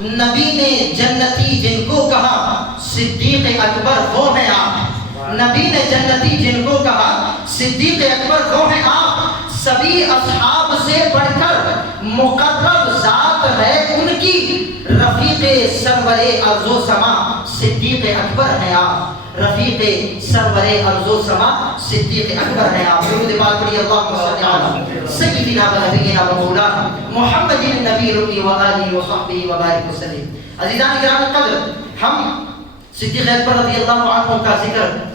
نبی نے جنتی جن کو کہا صدیق اکبر وہ ہیں آپ، نبی نے جنتی جن کو کہا صدیق اکبر وہ ہیں آپ، سبھی اصحاب سے بڑھ کر مقرب ذات ہے ان کی، رفیق سرور ارض و سما صدیق اکبر ہیں آپ، رفیق سرور ارض و سما صدیق اکبر ہیں آپ۔ درود پاک پڑھیے اللہم صلی علی سیدنا و نبینا و مولانا محمد النبی الامی و آلہ و صحبہ و بارک وسلم۔ عزیزان کرام قدر، ہم صدیق اکبر رضی اللہ عنہ کا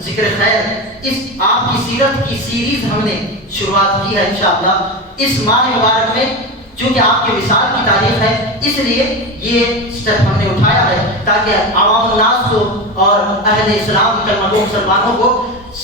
ذکر خیر، اس آپ کی سیرت کی سیریز ہم نے شروعات کی ہے انشاءاللہ اس ماہ مبارک میں، چونکہ آپ کے وصال کی تاریخ ہے اس لیے یہ سٹیپ ہم نے اٹھایا ہے تاکہ عوام الناس کو اور اہل اسلام کلمہ مسلمانوں کو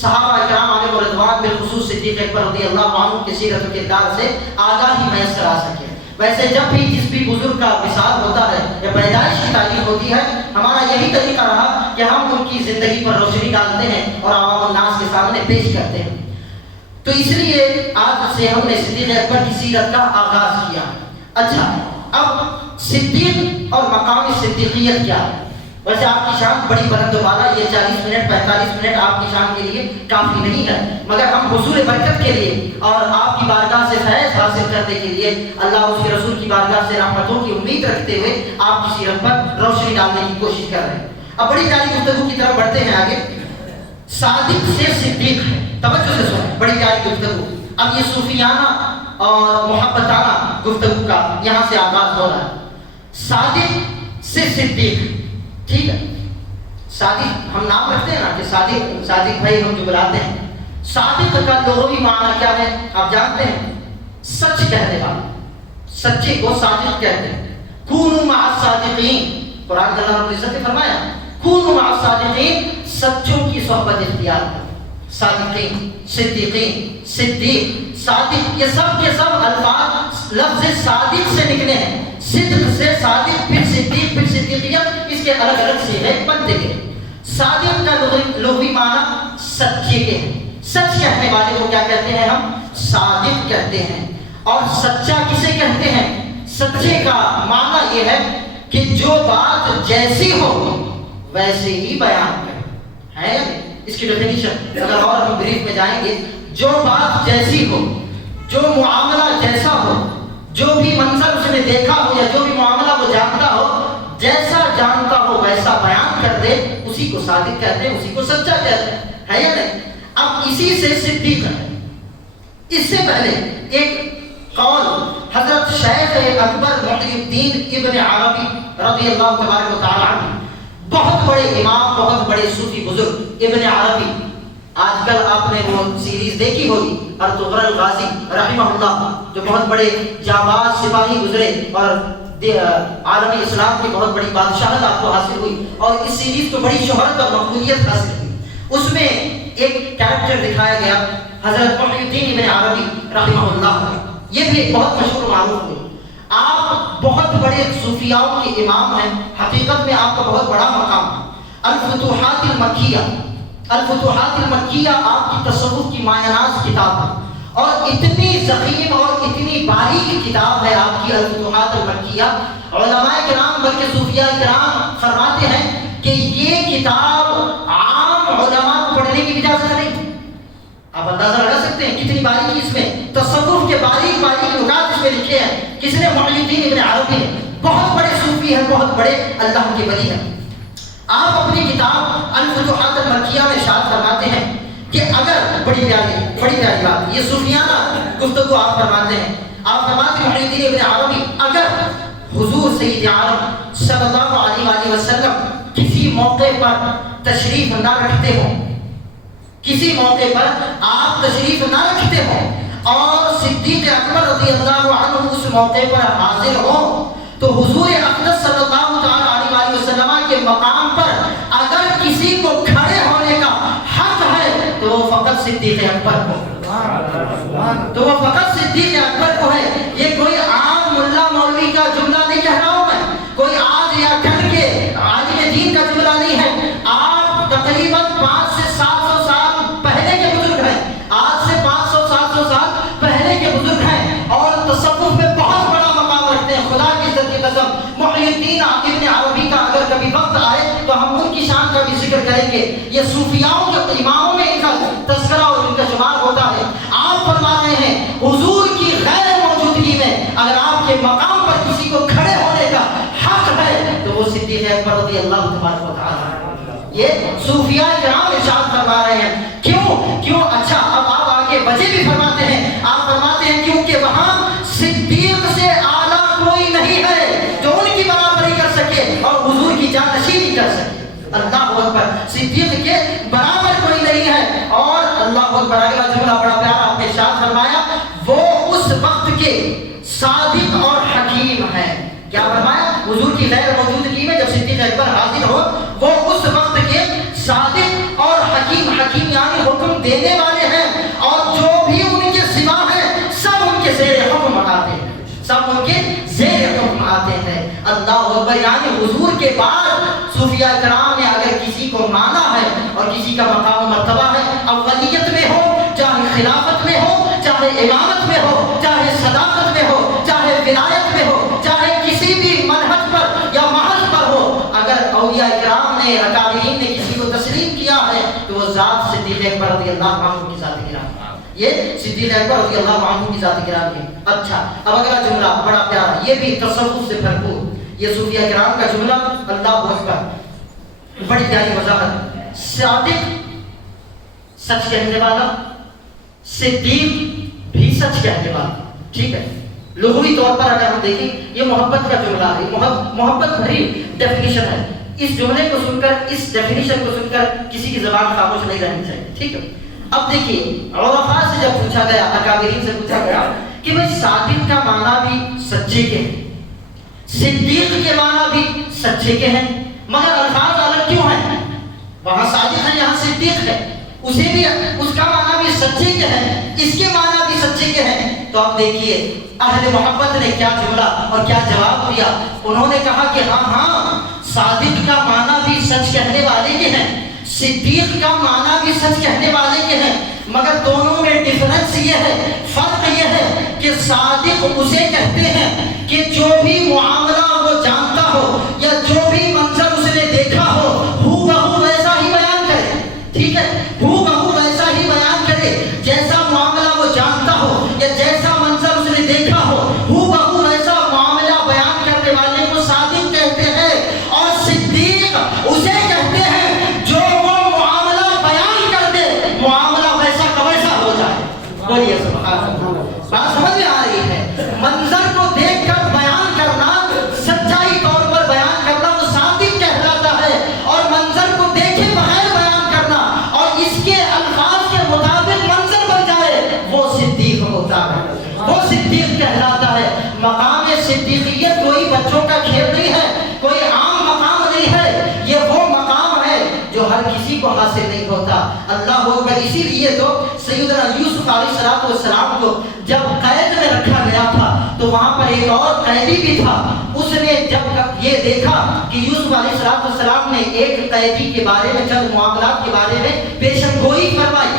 صحابہ کرام علیہ رضوان بالخصوص صدیق اکبر رضی اللہ عنہ کی سیرت و کردار سے آگاہی میسر آ سکے۔ ویسے جب بھی جس بھی بزرگ کا وصال ہوتا ہے یا پیدائش کی تاریخ ہوتی ہے، ہمارا یہی طریقہ رہا کہ ہم ان کی زندگی پر روشنی ڈالتے ہیں اور عوام الناس کے سامنے پیش کرتے ہیں۔ تو اس لیے آج سے ہم نے صدیق اکبر کی سیرت کا آغاز کیا۔ اچھا، اب صدیق اور مقام صدیقیت کیا ہے؟ ویسے آپ کی شان بڑی بلند و بالا، یہ 40 منٹ 45 منٹ آپ کی شان کے لیے کافی نہیں ہے، مگر ہم حصول برکت کے لیے اور آپ کی بارگاہ سے فیض حاصل کرنے کے لیے اللہ اس کے رسول کی بارگاہ سے رحمتوں کی امید رکھتے ہوئے آپ کی سیرت پر روشنی ڈالنے کی کوشش کر رہے ہیں۔ اب بڑی پیاری گفتگو کی طرف بڑھتے ہیں آگے۔ صادق سے صدیق ہے، توجہ سے سنیں، بڑی پیاری گفتگو۔ اب یہ صوفیانہ اور محبتانہ گفتگو کا یہاں سے آغاز ہو رہا ہے۔ صادق سے صدیق، ٹھیک ہے، صادق ہم نام رکھتے ہیں نا کہ صادق بھائی ہم جو بلاتے ہیں۔ صادق کا لغوی معنی کیا ہے آپ جانتے ہیں؟ سچ کہنے والا، سچے کو صادق کہتے ہیں۔ کونوا مع الصادقین، قرآن اللہ رب العزت نے فرمایا کونوا مع الصادقین، سچوں کی صحبت اختیار کرو۔ صادقین، صدیقین، صدیق، صادق، یہ سب کے سب الفاظ لفظ صادق سے نکلے ہیں۔ صدق سے صادق، پھر صدیق، پھر صدیقیت، اس کے الگ الگ صیغے بنتے گئے۔ صادق کا لغوی معنی سچے کے ہیں، سچ کہنے والے کو کیا کہتے ہیں؟ ہم صادق کہتے ہیں۔ اور سچا کسے کہتے ہیں؟ سچے کا معنی یہ ہے کہ جو بات جیسی ہو ویسے ہی بیان کرے، ہے اس کی ڈیفینیشن اگر اور ہم بریف میں جائیں گے، جو بات جیسی ہو، جو معاملہ جیسا ہو، جو بھی منظر اس نے دیکھا ہو یا جو بھی معاملہ وہ جانتا ہو، جیسا جانتا ہو ویسا بیان کر دے، اسی کو صادق کہتے ہیں، اسی کو سچا کہتے ہیں، ہے یا نہیں؟ اب اسی سے صدیق ہے۔ اس سے پہلے ایک قول حضرت شیخ اکبر محی الدین ابن عربی رضی اللہ تبارک و تعالی عنہ، بہت بڑے امام، بہت بڑے صوفی بزرگ ابن عربی، آج کل آپ نے وہ سیریز دیکھی ہوگی ارطغرل الغازی رحمہ اللہ، جو بہت بڑے جانباز سپاہی گزرے اور عالمی اسلام کی بہت بڑی بادشاہت آپ کو حاصل ہوئی، اور اس سیریز کو بڑی شہرت اور مقبولیت حاصل ہوئی۔ اس میں ایک کیریکٹر دکھایا گیا حضرت محی الدین ابن عربی رحمہ اللہ، یہ بھی ایک بہت مشہور معروف ہوئی۔ آپ بہت بڑے صوفیاؤں کے امام ہیں، حقیقت میں آپ کا بہت بڑا مقام ہے۔ الفتوحات المکیہ، الفتوحات المکیہ آپ کی تصوف کی مایہ ناز کتاب ہے، اور اتنی ضخیم اور اتنی باریک کتاب ہے آپ کی الفتوحات المکیہ۔ علماء کرام بلکہ صوفیاء کرام فرماتے ہیں کہ یہ کتاب عام علماء کو پڑھنے کی اجازت نہیں۔ آپ اندازہ لگا سکتے ہیں کتنی باریکی اس میں، تصوف کے باریک باریک نکات اس میں لکھے ہیں۔ کس نے؟ محی الدین ابن عربی نے، بہت بڑے صوفی ہیں، بہت بڑے اللہ کے ولی ہیں۔ آپ اپنی کتاب الفتوحات المکیہ میں ارشاد فرماتے ہیں کہ اگر بڑی پیاری بات، یہ صوفیانہ گفتگو آپ فرماتے ہیں، آپ فرماتے ہیں محی الدین ابن عربی، اگر حضور سید عالم صلی اللہ علیہ وآلہ وسلم کسی موقع پر تشریف نہ رکھتے ہوں، کسی موقع پر آپ تشریف نہ رکھتے ہوں اور صدیق اکبر رضی اللہ عنہ اس موقع پر حاضر ہوں، تو حضور اقدس صلی اللہ تعالی علیہ وآلہ وسلم کے مقام پر اگر کسی کو کھڑے ہونے کا حق ہے تو وہ فقط صدیق اکبر کو ہے، یہ کوئی عام ملا مولوی کا جملہ نہیں کہہ رہا ہوں میں، کوئی آج یا کل کے عالم دین کا جملہ نہیں ہے۔ آپ تقریباً 500 سے 700 سال پہلے کے بزرگ ہیں، آج سے 500 700 سال پہلے کے بزرگ ہیں، اور تصوف میں بہت بڑا مقام رکھتے ہیں۔ خدا کی عزت کی قسم محی الدین ابن عربی کا اگر کبھی وقت آئے تو ہم ان کی شان کا بھی ذکر کریں گے. یہ صوفیاؤں کے اماموں میں ان کا تذکرہ اور ان کا شمار ہوتا ہے. آپ فرما رہے ہیں حضور کی غیر موجودگی میں اگر آپ کے مقام پر کسی کو کھڑے ہونے کا حق ہے تو وہ صدیق اکبر رضی اللہ تبارک و تعالیٰ. یہ صوفیاء کرام ارشاد فرما رہے ہیں. کیوں اچھا اب آپ آگے وجہ بھی فرماتے ہیں. آپ فرماتے ہیں کیونکہ وہاں صدیق سے اعلیٰ کوئی نہیں ہے جو ان کی برابری کر سکے اور حضور کی جانشینی کر سکے. اللہ اکبر. صدیق کے برابر کوئی نہیں ہے. اور اللہ اکبر اگلا جملہ بڑا پیارا آپ نے ارشاد فرمایا وہ اس وقت کے صادق اور حکیم ہے. کیا فرمایا؟ حضور کی غیر موجودگی میں جب صدیق اکبر حاضر ہو وہ اس وقت کے صادق اور حکیم. حکیم یعنی حکم دینے والے ہیں اور جو بھی ان کے سوا ہیں سب ان کے زیر حکم آتے ہیں. سب ان کے زیر حکم آتے ہیں. اللہ اکبر. یعنی حضور کے بعد صوفیاء کرام نے اگر کسی کو مانا ہے اور کسی کا مقام و مرتبہ ہے اولیت میں ہو چاہے خلافت میں ہو چاہے امامت میں ہو چاہے صداقت میں ہو چاہے ولایت میں ہو چاہے کسی بھی منہج پر یا محض پر ہو اگر اولیاء کرام نے اکابرین نے کسی کو تسلیم کیا ہے تو وہ ذات صدیق اکبر رضی اللہ عنہ کی ذات گرام. یہ صدیق اکبر رضی اللہ عنہ کی ذات گرام ہے. اچھا اب اگلا جملہ بڑا پیارا یہ بھی تصوف سے بھرپور. یہ صوفیاء کرام کا جملہ اللہ اکبر بڑی پیاری وضاحت. صادق سچ کہنے والا صدیق بھی سچ کہنے والا. ٹھیک ہے. لغوی طور پر اگر ہم دیکھیں یہ محبت کا جملہ ہے. محبت بھری ڈیفینیشن ہے. اس جملے کو سن کر اس ڈیفینیشن کو سن کر کسی کی زبان خاموش نہیں رہنی چاہیے. ٹھیک ہے. اب دیکھیے عرفاء سے جب پوچھا گیا اکابرین سے پوچھا گیا کہ بھائی صادق کا معنی بھی سچے کے ہیں صدیق کے معنی بھی سچے کے ہیں مگر الفاظ الگ کیوں ہیں؟ وہاں صادق ہے یہاں صدیق ہے. اسے بھی اس کا معنی بھی سچے کے ہیں اس کے معنی بھی سچے کے ہیں. تو اب دیکھیے اہل محبت نے کیا جملہ اور کیا جواب دیا. انہوں نے کہا کہ ہاں صادق کا معنی بھی سچ کہنے والے کے ہیں صدیق کا معنی بھی سچ کہنے والے کے ہیں مگر دونوں میں ڈفرنس یہ ہے فرق یہ ہے کہ صادق اسے کہتے ہیں کہ جو بھی معاملہ وہ جانتا ہو یا جو بھی منظر اس نے دیکھا ہو ہو بہو ویسا ہی بیان کرے. ٹھیک ہے. ہو بہو ویسا ہی بیان کرے جیسا معاملہ وہ جانتا ہو یا جیسا منظر اس نے دیکھا ہو بہو ویسا معاملہ بیان کرنے والے کو صادق کہتے ہیں. اور صدیق اسے کہتے ہیں جو وہ معاملہ بیان کر دے معاملہ ویسا کا ویسا ہو جائے. بولیے سبحان اللہ. بات سمجھ میں آ رہی ہے؟ منظر کو دیکھ کر بیان کرنا سچائی طور پر بیان کرنا وہ صادق کہلاتا ہے اور منظر کو دیکھے بغیر بیان کرنا اور اس کے الفاظ کے مطابق منظر بن جائے وہ صدیق ہوتا ہے. وہ صدیق کہلاتا ہے. مقام صدیقیت کوئی بچوں کا کھیل نہیں ہے کوئی عام مقام نہیں ہے. یہ وہ مقام ہے جو ہر کسی کو حاصل نہیں ہوتا. اللہ اکبر. اسی لیے تو سیدنا یوسف علیہ السلام کو جب قید میں رکھا گیا تھا تو وہاں پر ایک اور قیدی بھی تھا. اس نے جب یہ دیکھا کہ یوسف علیہ السلام نے ایک قیدی کے بارے میں چند معاملات کے بارے میں پیشن گوئی فرمائی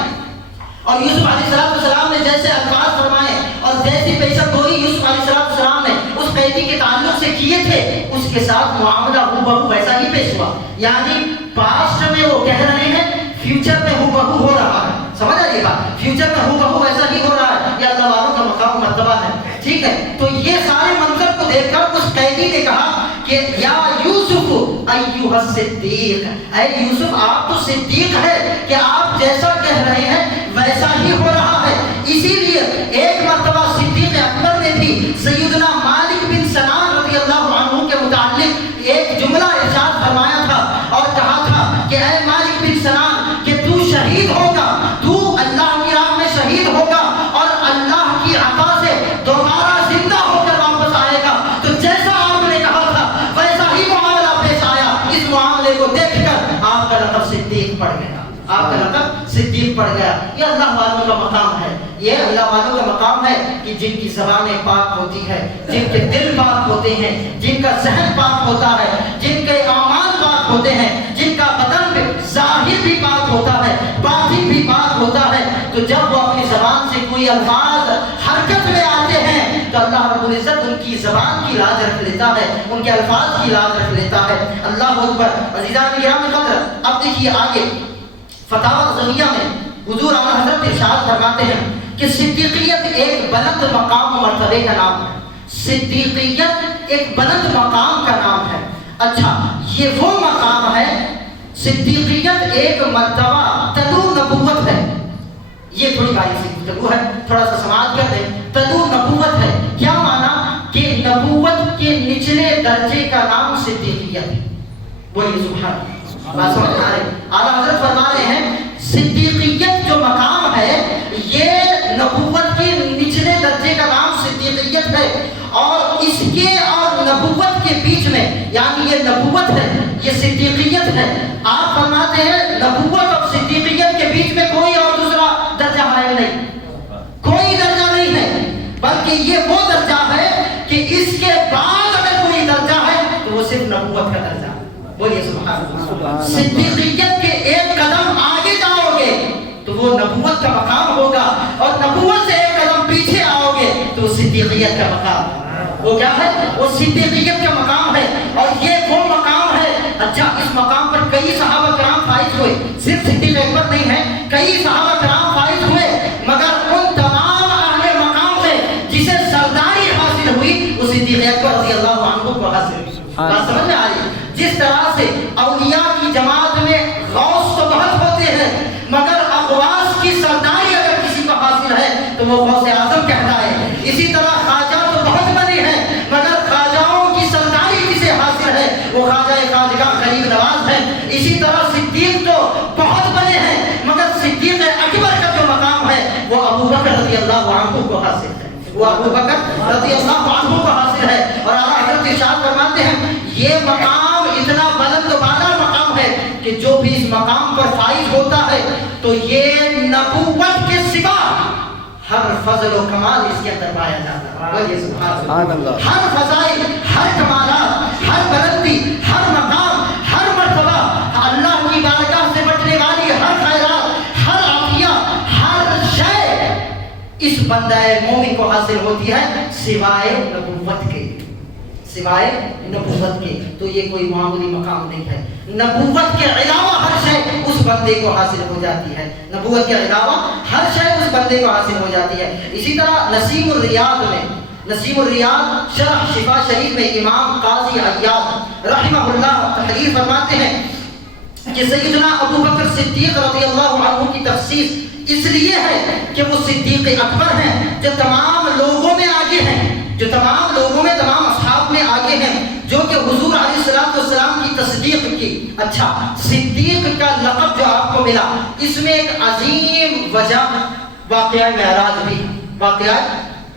اور یوسف علیہ السلام نے جیسے الفاظ فرمائے اور جیسی پیشن گوئی یوسف علیہ السلام نے اس قیدی کے تعلق سے کیے تھے اس کے ساتھ معاملہ ہو بہو ویسا ہی پیش ہوا. یعنی پاسٹ میں وہ کہہ رہے ہیں فیوچر میں ہو بہو ہو رہا ہے. سمجھ آ رہی بات؟ فیوچر میں ہو بہو ویسا ہی ہو رہا ہے. یہ اللہ والوں کا مقام مرتبہ ہے. ٹھیک ہے. تو یہ سارے منظر کو دیکھ کر اس قیدی نے کہا کہ یا یوسف ایھا الصدیق اے یوسف آپ تو صدیق ہے کہ آپ جیسا کہہ رہے ہیں ویسا ہی ہو رہا ہے. اسی لیے ایک مرتبہ صدیق اکبر نے بھی سیدنا مالک بن سنان رضی اللہ عنہ کے متعلق ایک جملہ ارشاد فرمایا تھا اور کہا تھا کہ اے مالک بن سنان کہ تو شہید ہوگا تو اللہ کی راہ میں شہید ہوگا اور اللہ کی عطا سے دوبارہ زندہ ہو کر واپس آئے گا. تو جیسا آپ نے کہا تھا ویسا ہی معاملہ پیش آیا. اس معاملے کو دیکھ کر آپ کا لقب صدیق پڑ گیا. آپ کا لقب صدیق پڑ گیا. یہ اللہ والوں کا مقام ہے. یہ اللہ والوں کا مقام ہے کہ جن کی زبانیں پاک ہوتی ہے جن کے دل پاک ہوتے ہیں جن کا ذہن پاک ہوتا ہے جن کے اعمال پاک ہوتے ہیں جن کا بدن بھی ظاہر بھی پاک ہوتا ہے باطن بھی پاک ہوتا ہے. تو جب وہ اپنی زبان سے کوئی الفاظ حرکت میں آتے ہیں تو اللہ اللہ رب العزت ان کی زبان کی لاج رکھ لیتا ہے، ان کے الفاظ کی لاج رکھ لیتا ہے۔ اللہ اکبر۔ عزیزان گرامی قدر، اب دیکھیے آگے فتاوی الغنیہ میں حضور اعلیٰ حضرت ارشاد فرماتے ہیں کہ صدیقیت ایک بلند مقام و مرتبے کا نام ہے۔ صدیقیت ایک بلند مقام کا نام ہے۔ اچھا، یہ وہ مقام ہے، صدیقیت ایک مرتبہ تدو نبوت ہے۔ یہ تھوڑی باری سی گفتگو ہے، تھوڑا سا سماعت کر دیں۔ تدو نبوت ہے، کیا معنی کہ نبوت کے نچلے درجے کا نام صدیقیت ہے۔ بولیے سبحان اللہ، بات سمجھ آ رہی؟ اعلیٰ حضرت فرما رہے ہیں صدیقیت جو مقام ہے یہ نبوت کے نچلے درجے کا نام صدیقیت ہے، اور اس کے اور نبوت کے بیچ میں، یعنی یہ نبوت ہے، یہ صدیقیت ہے۔ آپ فرماتے ہیں نبوت اور صدیقیت کے بیچ میں کوئی اور دوسرا درجہ ہے نہیں، کوئی درجہ نہیں ہے، بلکہ یہ وہ درجہ ہے کہ اس کے بعد اگر کوئی درجہ ہے تو وہ صرف نبوت کا درجہ ہے۔ بولیے سبحان اللہ۔ صدیقیت کے ایک قدم آگے جاؤ گے تو وہ نبوت کا مقام ہوگا، اور نبوت سے ایک قدم پیچھے آؤ گے تو صدیقیت کا مقام، وہ کیا ہے؟ وہ صدیقیت کا مقام ہے، اور یہ وہ مقام ہے۔ اچھا، اس مقام پر کئی صحابہ کرام فائز ہوئے، صرف صدیق اکبر نہیں ہے، کئی صحابہ کرام فائز ہوئے، مگر ان تمام اہل مقام میں جسے سرداری حاصل ہوئی وہ صدیق اکبر رضی اللہ عنہ کو حاصل ہوئی۔ بات سمجھ میں آ رہی؟ جس طرح سے اولیاء کی جماعت میں غوث تو بہت ہوتے ہیں، مگر اغواث کی سرداری اگر کسی کو حاصل ہے تو وہ غوث اعظم کہتا ہے۔ اسی طرح خواجہ تو بہت بنے ہیں، مگر خواجاؤں کی سرداری جسے حاصل ہے وہ خواجہ خواجگاہ غریب نواز ہے۔ اسی طرح صدیق تو بہت بنے ہیں، مگر صدیق اکبر کا جو مقام ہے وہ ابو بکر رضی اللہ عنہ کو حاصل ہے، وہ ابو بکر رضی اللہ عنہ کو حاصل ہے۔ اور اعلیٰ حضرت ارشاد فرماتے ہیں یہ مقام اتنا بلند و بالا مقام ہے کہ جو بھی اس مقام پر فائز ہوتا ہے تو یہ نبوت کے سوا ہر فضل و کمال اس کے اندر پایا جاتا ہے۔ بولیے سبحان اللہ۔ ہر فضائل، ہر کمالات، ہر بلندی، ہر مقام، ہر مرتبہ، اللہ کی بارگاہ سے بٹنے والی ہر خیرات، ہر عطیہ، ہر شے اس بندہ مومن کو حاصل ہوتی ہے سوائے نبوت کے، سوائے نبوت کے۔ تو یہ کوئی معمولی مقام نہیں ہے، نبوت کے علاوہ ہر شے اس بندے کو حاصل ہو جاتی ہے، نبوت کے علاوہ ہر شے اس بندے کو حاصل ہو جاتی ہے۔ اسی طرح نسیم الریاض میں، نسیم الریاض شرح شفا شریف میں امام قاضی عیاض رحمہ اللہ تحریر فرماتے ہیں کہ سیدنا ابو بکر صدیق رضی اللہ عنہ کی تخصیص اس لیے ہے کہ وہ صدیق اکبر ہیں جو تمام لوگوں میں آگے ہیں، جو تمام لوگوں میں، تمام اصحاب میں آگے ہیں، جو کہ حضور علیہ السلام کی تصدیق کی۔ اچھا، صدیق کا لقب جو آپ کو ملا اس میں ایک عظیم وجہ واقعہ معراج بھی، واقعہ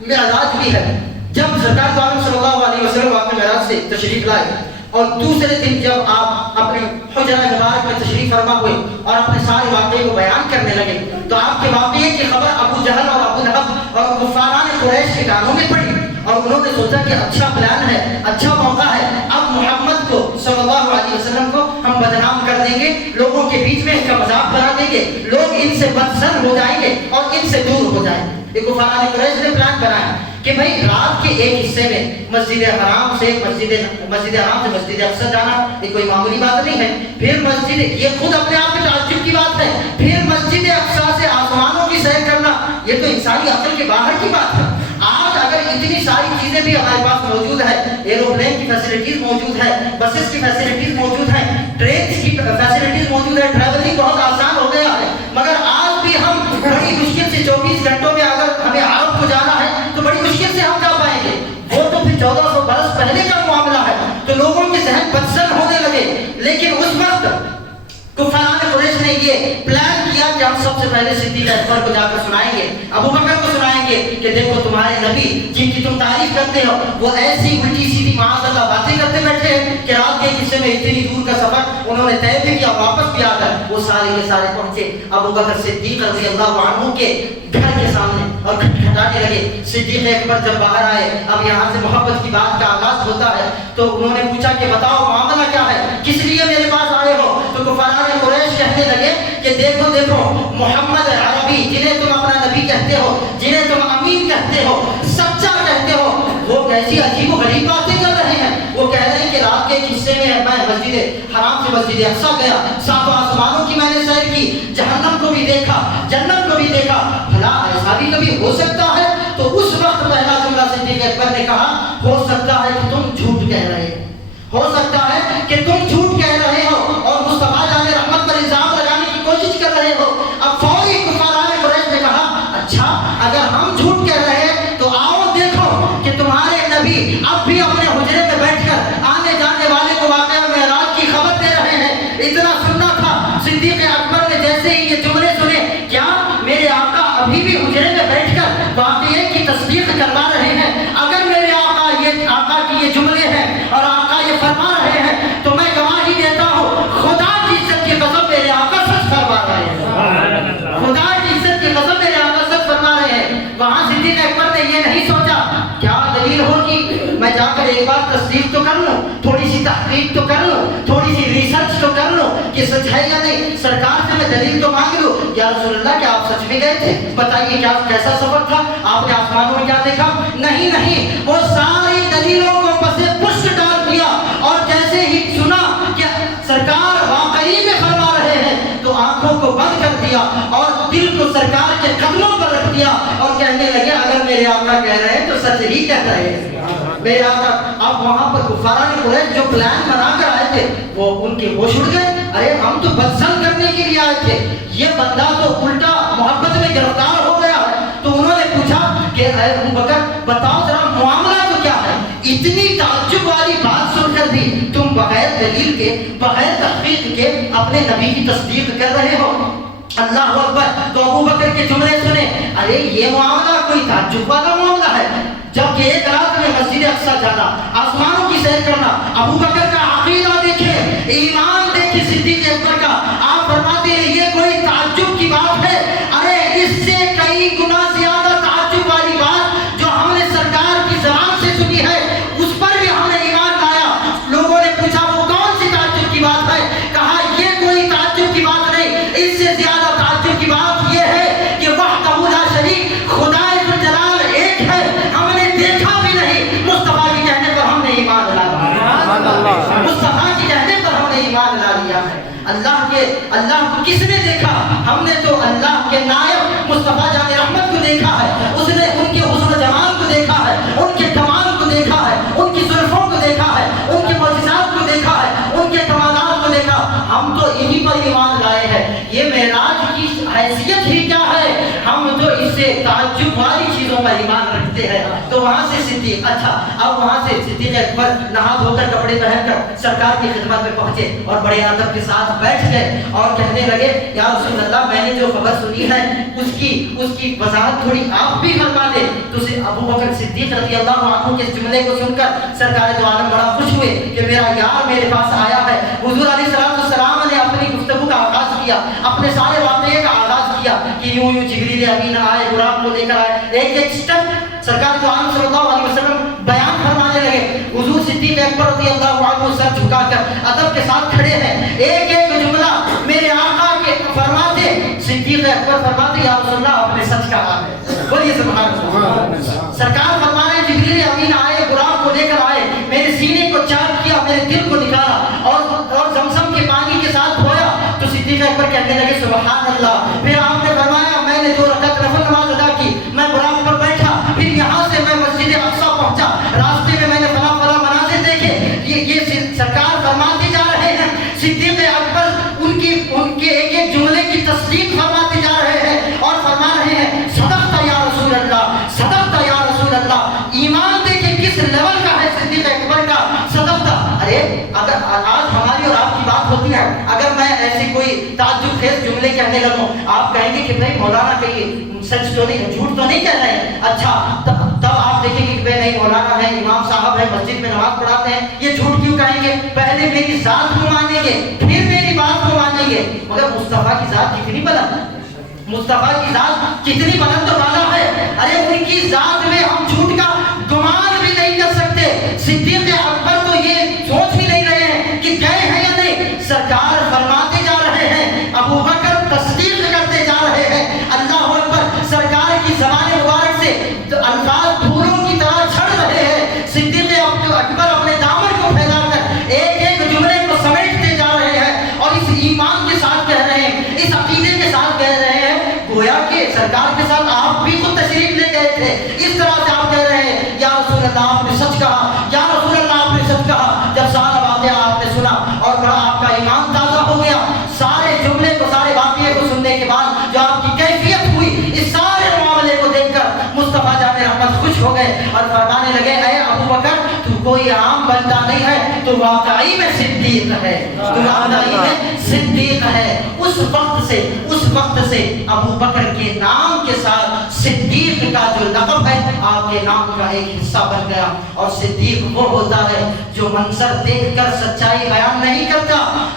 معراج بھی ہے۔ جب سرکار دو عالم صلی اللہ علیہ وسلم واقعہ معراج سے تشریف لائے اور دوسرے دن جب آپ اپنے حجرہ مبارک میں تشریف فرما ہوئے اور اپنے سارے واقعے کو بیان کرنے لگے تو آپ کے واقعے کی خبر ابو جہل اور ابو لہب اور کفاران قریش کے کانوں میں پڑی، اور انہوں نے سوچا کہ اچھا پلان ہے، اچھا موقع ہے، اب محمد کو صلی اللہ علیہ وسلم کو ہم بدنام کر دیں گے، لوگوں کے بیچ میں ان کا مذاق بنا دیں گے، لوگ ان سے بدظن ہو جائیں گے اور ان سے دور ہو جائیں گے۔ یہ کفاران قریش نے پلان بنایا کہ بھائی رات کے ایک حصے میں مسجد حرام سے مسجد اقصی جانا یہ کوئی معمولی بات نہیں ہے، پھر مسجد، یہ خود اپنے آپ میں تعجب کی بات ہے، پھر مسجد اقصی سے آسمانوں کی سیر کرنا یہ تو انسانی عقل کے باہر کی بات ہے۔ آج اگر اتنی ساری چیزیں بھی ہمارے پاس موجود ہے، ایروپلین کی فیسلٹیز موجود ہے، بسز کی فیسلٹیز موجود ہیں، ٹرینز کی فیسلٹیز موجود ہے، ٹریولنگ بہت آسان ہو گیا ہے، مگر آج بھی ہم بڑی مشکل سے 24 گھنٹوں میں اگر ہمیں عرب کو جانا ہے تو بڑی مشکل سے ہم جا پائیں گے۔ وہ تو پھر 1400 برس پہلے کا معاملہ ہے، تو لوگوں کے ذہن بدظن ہونے لگے، لیکن اس وقت کفاران قریش نے یہ پلان کیا کہ ہم سب سے پہلے صدیق اکبر کو جا کر سنائیں گے، ابو بکر کو سنائیں گے کہ دیکھو تمہارے نبی جن کی تم تعریف کرتے ہو وہ ایسی الٹی سیدھی معاذ اللہ باتیں کرتے بیٹھے ہیں کہ رات کے حصے میں اتنی دور کا سفر انہوں نے طے بھی کیا، واپس بھی آ کر وہ سارے کے سارے پہنچے ابو بکر صدیق رضی اللہ عنہ کے گھر کے سامنے اور کھٹکھٹانے لگے۔ صدیق اکبر جب باہر آئے، اب یہاں سے محبت کی بات کا آغاز ہوتا ہے، تو انہوں نے پوچھا کہ بتاؤ معاملہ کیا ہے، کس لیے میرے پاس آئے ہو؟ تو کفاران قریش کہنے لگے کہ دیکھو محمد عربی جنہیں تم اپنا نبی کہتے ہو، جنہیں تم امین کہتے ہو، سچا کہتے ہو، ہیں میں مسجد حرام سے مسجد اقصیٰ گیا، ساتوں آسمانوں کی میں نے سیر کی، جہنم کو بھی دیکھا، جنت کو بھی دیکھا، بھلا ایسا بھی کبھی ہو سکتا ہے؟ تو اس وقت پہلا جملہ صدیق اکبر نے کہا، ہو سکتا ہے کہ تم جھوٹ کہہ رہے ہو سکتا ہے کہ تم جھوٹ کہہ رہے ہو اور مصطفیٰ جان رحمت پر الزام لگانے کی کوشش کر رہے ہو۔ اب فوری کفاران قریش نے کہا، اچھا اگر ہم جھوٹ کہہ رہے ہیں تو آؤ دیکھو کہ تمہارے نبی اب بھی اپنے حجرے میں بیٹھ کر آنے جانے والے کو واقعہ معراج کی خبر دے رہے ہیں۔ اتنا سننا تھا، صدیق اکبر نے جیسے ہی یہ جملے سنے، کیا میرے آقا ابھی بھی حجرے میں بیٹھ کر واقعے کی تصدیق کروا رہے ہیں؟ اگر میرے آقا کی یہ جملے ہیں اور آقا یہ فرما رہے ہیں تو میں گواہی دیتا ہوں خدا کی عزت کی قسم میرے آقا سچ فرما رہے ہیں، خدا کی عزت کی قسم میرے آقا سچ فرما رہے ہیں۔ وہاں صدیق اکبر نے یہ نہیں سوچا کیا دلیل ہوگی، میں جا کر ایک بار تصدیق تو کر لوں، تھوڑی سی تحقیق تو کر لوں، تھوڑی سی ریسرچ تو کر لوں کہ سچ ہے یا نہیں، سرکار سے میں دلیل تو مانگ لوں، یا رسول اللہ کیا آپ سچ میں گئے تھے، بتائیے کیا کیسا سفر تھا، آپ نے آسمانوں میں کیا دیکھا؟ نہیں، وہ ساری دلیلوں کو پسے پشت ڈال دیا، اور جیسے ہی سنا کہ سرکار واقعی میں فرما رہے ہیں تو آنکھوں کو بند کر دیا اور دل کو سرکار کے قدموں پر رکھ دیا اور کہنے لگے اگر میرے آقا کہہ رہے ہیں تو سچ ہی کہہ رہے ہیں میرے آقا۔ اب وہاں پر کفاران قریش جو پلان بنا کر آئے تھے وہ ان کے ہوش اڑ گئے، ارے ہم تو بدسن کرنے کے لیے آئے تھے، یہ بندہ تو الٹا محبت میں گرفتار ہو گیا ہے۔ تو انہوں نے پوچھا کہ اے ابو بکر بتاؤ ذرا معاملہ تو کیا ہے؟ اتنی تعجب والی بات سن کر بھی تم بغیر دلیل کے، بغیر تحقیق کے اپنے نبی کی تصدیق کر رہے ہو، اللہ اکبر۔ تو ابو بکر کے جملے سنے، ارے یہ معاملہ کوئی تعجب والا معاملہ ہے، جبکہ ایک رات میں مسجد اقصیٰ جانا، آسمانوں کی سیر کرنا، ابو بکر کا عقیدہ دیکھیں، ایمان دیکھیں صدیق اکبر کا، آپ فرماتے ہیں یہ کوئی تعجب کی بات ہے؟ ارے اس سے کئی گنا زیادہ تعجب والی بات جو ہم نے سرکار کی زبان سے سنی ہے اس پر بھی ہم نے ایمان لایا۔ لوگوں نے پوچھا وہ کون سی تعجب کی بات ہے؟ کہا یہ کوئی تعجب کی بات نہیں، اس سے زیادہ تعجب کی بات یہ ہے کہ وحدہ لا شریک، خدا ذوالجلال ایک ہے، ہم نے دیکھا بھی نہیں، مصطفیٰ کے کہنے پر ہم نے ایمان لا لیا، مصطفیٰ کے کہنے پر ہم نے ایمان لا لیا ہے۔ اللہ کو کس نے دیکھا؟ ہم نے تو اللہ کے نائب مصطفیٰ جان رحمت کو دیکھا ہے، اس نے ان کے حسن و جمال کو دیکھا ہے، ان کے کمال کو دیکھا ہے، ان کی زلفوں کو دیکھا ہے، ان کے معجزات کو دیکھا ہے، ان کے کمالات کو دیکھا، ہم تو انہی پر ایمان لائے ہیں۔ یہ معراج کی حیثیت ہی کیا ہے، ہم تو اس سے تعجب والی چیزوں پر ایمان رکھتے ہیں۔ تو وہاں سے صدیق، اچھا اب وہاں سے صدیق اکبر نہا دھو کر کپڑے پہن کر سرکار کی خدمت میں پہنچے اور بڑے ادب کے ساتھ بیٹھ گئے اور کہنے لگے یا رسول اللہ میں نے جو خبر سنی ہے اس کی وضاحت تھوڑی آپ بھی فرما دیں۔ تو ابو بکر صدیق رضی اللہ عنہ کے اس جملے کو سن کر سرکار دو عالم بڑا خوش ہوئے کہ میرا یار میرے پاس آیا ہے۔ حضور علیہ السلام نے اپنی گفتگو کا آغاز کیا، اپنے سارے واقعے کا آغاز کیا کہ یوں جبریل امین آئے، غلام کو لے کر آئے، ایک ایک سٹیپ سرکار دو عالم صلی اللہ علیہ وسلم بیان فرمانے لگے۔ حضور صدیق اکبر رضی اللہ عنہ سر جھکا کر ادب کے ساتھ کھڑے ہیں، ایک ایک جملہ میرے آقا کے فرماتے، صدیق اکبر فرماتے یا رسول اللہ آپ نے سچ کہا ہے، بولیے سبحان اللہ۔ سرکار فرمانے جبریل امین آئے، غلام کو لے کر آئے، میرے سینے کو چاک کیا، میرے دل کو نکالا اور زمزم کے پانی کے ساتھ دھویا۔ تو صدیق اکبر کہنے لگے سبحان اللہ۔ پھر آپ نے فرمایا میں نے 2 رکعت نفل نماز ادا کی، میں غلام پر بیٹھا، پھر یہاں سے میں مسجد اقصیٰ پہنچا، راستے میں میں نے فلاں مناظر دیکھے۔ یہ سرکار فرماتے جا رہے ہیں، صدیق اکبر ان کے ایک ایک جملے کی تصدیق فرماتے جا رہے ہیں اور فرما رہے ہیں صدقت یا رسول اللہ، صدقت یا رسول اللہ۔ ایمان دیکھیں کس لیول کا ہے صدیق اکبر کا، صدقت۔ ارے اگر آج ہماری اور آپ کی بات ہوتی ہے، اگر میں ایسی کوئی تعجب خیز جملے کہنے لگوں، آپ کہیں گے کہ بھائی مولانا کہیں سچ تو نہیں، جھوٹ تو نہیں کہہ رہے ہیں، اچھا تب آپ دیکھیں گے کہ بھائی نہیں مولانا ہے، امام صاحب ہے، مسجد میں نماز پڑھاتے ہیں، یہ جھوٹ کیوں کہیں گے؟ پہلے میری ذات کو مانیں گے پھر میری بات کو مانیں گے۔ مگر مصطفیٰ کی ذات کتنی بلند ہے، مصطفیٰ کی ذات کتنی بلند و بالا ہے، ارے ان کی ذات میں ہم جھوٹ کا گمان بھی نہیں کر سکتے۔ صدیق اکبر تو یہ سوچ بھی نہیں رہے ہیں کہ گئے ہیں یا نہیں، سرکار فرماتے جا رہے ہیں، ابو بکر تصدیق کرتے جا رہے ہیں، اللہ اکبر۔ سرکار کی زبان مبارک سے الفاظ پھولوں کی طرح جھڑ رہے ہیں۔ صدیق اکبر اپنے دامن کو پھیلا کر ایک ایک جملے اللہ آپ نے سچ کہا، یا رسول اللہ آپ نے سچ کہا۔ جب سارا واقعہ آپ نے سنا اور بڑا آپ کا ایمان تازہ ہو گیا، سارے جملے کو، سارے واقعے کو سننے کے بعد جو آپ کی کیفیت ہوئی، اس سارے معاملے کو دیکھ کر مصطفیٰ جان رحمت خوش ہو گئے اور فرمانے لگے اے ابو بکر تو کوئی عام بندہ نہیں ہے، تو واقعی میں صدیق ہے، تو واقعی میں صدیق ہے۔ اس وقت سے ابو بکر کے نام کے ساتھ صدیق کا جو لقب ہے آپ کے نام کا ایک حصہ بن گیا۔ اور صدیق وہ ہوتا ہے جو منظر دیکھ کر سچائی بیان نہیں کرتا،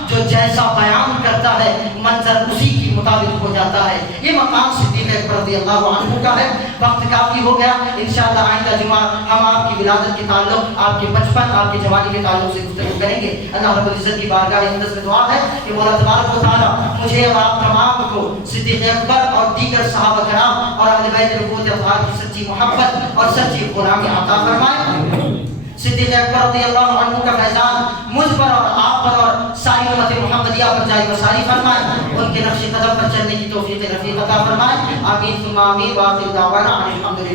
جو جیسا بیان کرتا ہے منظر اسی کی مطابق ہو جاتا ہے۔ یہ مقام صدیق اکبر رضی اللہ عنہ کا ہے۔ وقت کافی ہو گیا، انشاءاللہ آئندہ جمعہ ہم آپ کی ولادت کے تعلق، آپ کے بچپن، آپ کی جوانی کے تعلق سے گفتگو کریں گے۔ اللہ رب العزت کی بارگاہ اقدس میں دعا ہے کہ مولا تبارک و تعالیٰ مجھے اور آپ تمام کو صدیق اکبر اور دیگر صحابہ کرام اور اہل بیت نبوت اطہار کی سچی محبت اور سچی غلامی عطا فرمائے۔ صدیق اکبر رضی اللہ عنہ کا فیضان مجھ پر اور آپ پر اور ساری امت محمدیہ پر جاری و ساری فرمائے، ان کے نقش قدم پر چلنے کی توفیق رفیق عطا فرمائے۔ آمین ثم آمین، وآخر دعوانا ان الحمد للہ۔